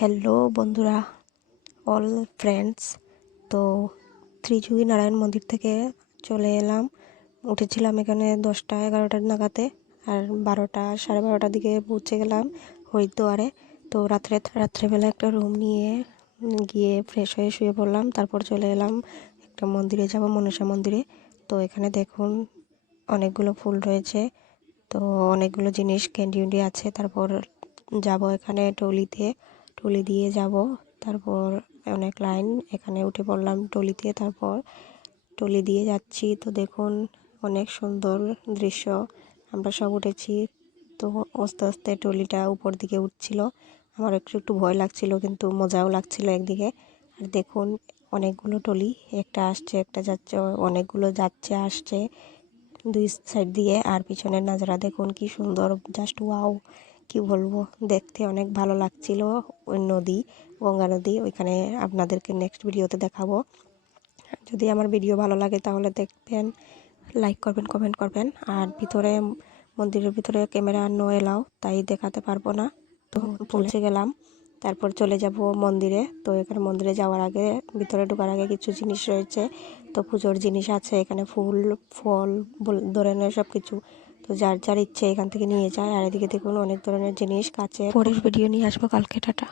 Hello বন্ধুরা all friends তো ত্রিযুগী নারায়ণ মন্দির থেকে চলে এলাম। উঠেছিলাম এখানে দশটা এগারোটার নাগাতে আর বারোটা, সাড়ে বারোটার দিকে পৌঁছে গেলাম হরিদ্বারে। তো রাত্রে, রাত্রেবেলা একটা রুম নিয়ে গিয়ে ফ্রেশ হয়ে শুয়ে পড়লাম। তারপর চলে এলাম একটা মন্দিরে যাব, মনসা মন্দিরে। তো এখানে দেখুন অনেকগুলো ফুল রয়েছে। তো অনেকগুলো জিনিস ক্যান্ডি আছে। তারপর যাব এখানে টলিতে। টলি দিয়ে যাব। তারপর অনেক লাইন এখানে উঠে পড়লাম টলিতে। তারপর টলি দিয়ে যাচ্ছি। তো দেখুন, অনেক সুন্দর দৃশ্য। আমরা সব উঠেছি। তো আস্তে আস্তে টলিটা উপর দিকে উঠছিল। আমার একটু একটু ভয় লাগছিল, কিন্তু মজাও লাগছিল একদিকে। আর দেখুন, অনেকগুলো টলি, একটা আসছে, একটা যাচ্ছে, অনেকগুলো যাচ্ছে, আসছে। দুই সাইড দিয়ে আর পিছনের নাজারা। দেখুন, কি সুন্দর জাস্ট ওয়াও কি বলব? দেখতে অনেক ভালো লাগছিল ওই নদী গঙ্গা নদী। ওইখানে আপনাদেরকে নেক্সট ভিডিওতে দেখাবো। যদি আমার ভিডিও ভালো লাগে তাহলে দেখবেন লাইক করবেন কমেন্ট করবেন। আর ভিতরে মন্দিরের ভিতরে ক্যামেরা নো এলাও তাই দেখাতে পারব না। তো পৌঁছে গেলাম। তারপর চলে যাব মন্দিরে। তো এখানে মন্দিরে যাওয়ার আগে ভিতরে ঢোকার আগে কিছু জিনিস রয়েছে। তো পুজোর জিনিস আছে এখানে ফুল ফল ধরে নেয় সব কিছু তো যার যার ইচ্ছে এখান থেকে নিয়ে যায়। আর এদিকে দেখুন অনেক ধরনের জিনিস কাছে পরের ভিডিও নিয়ে আসব কালকে, টাটা।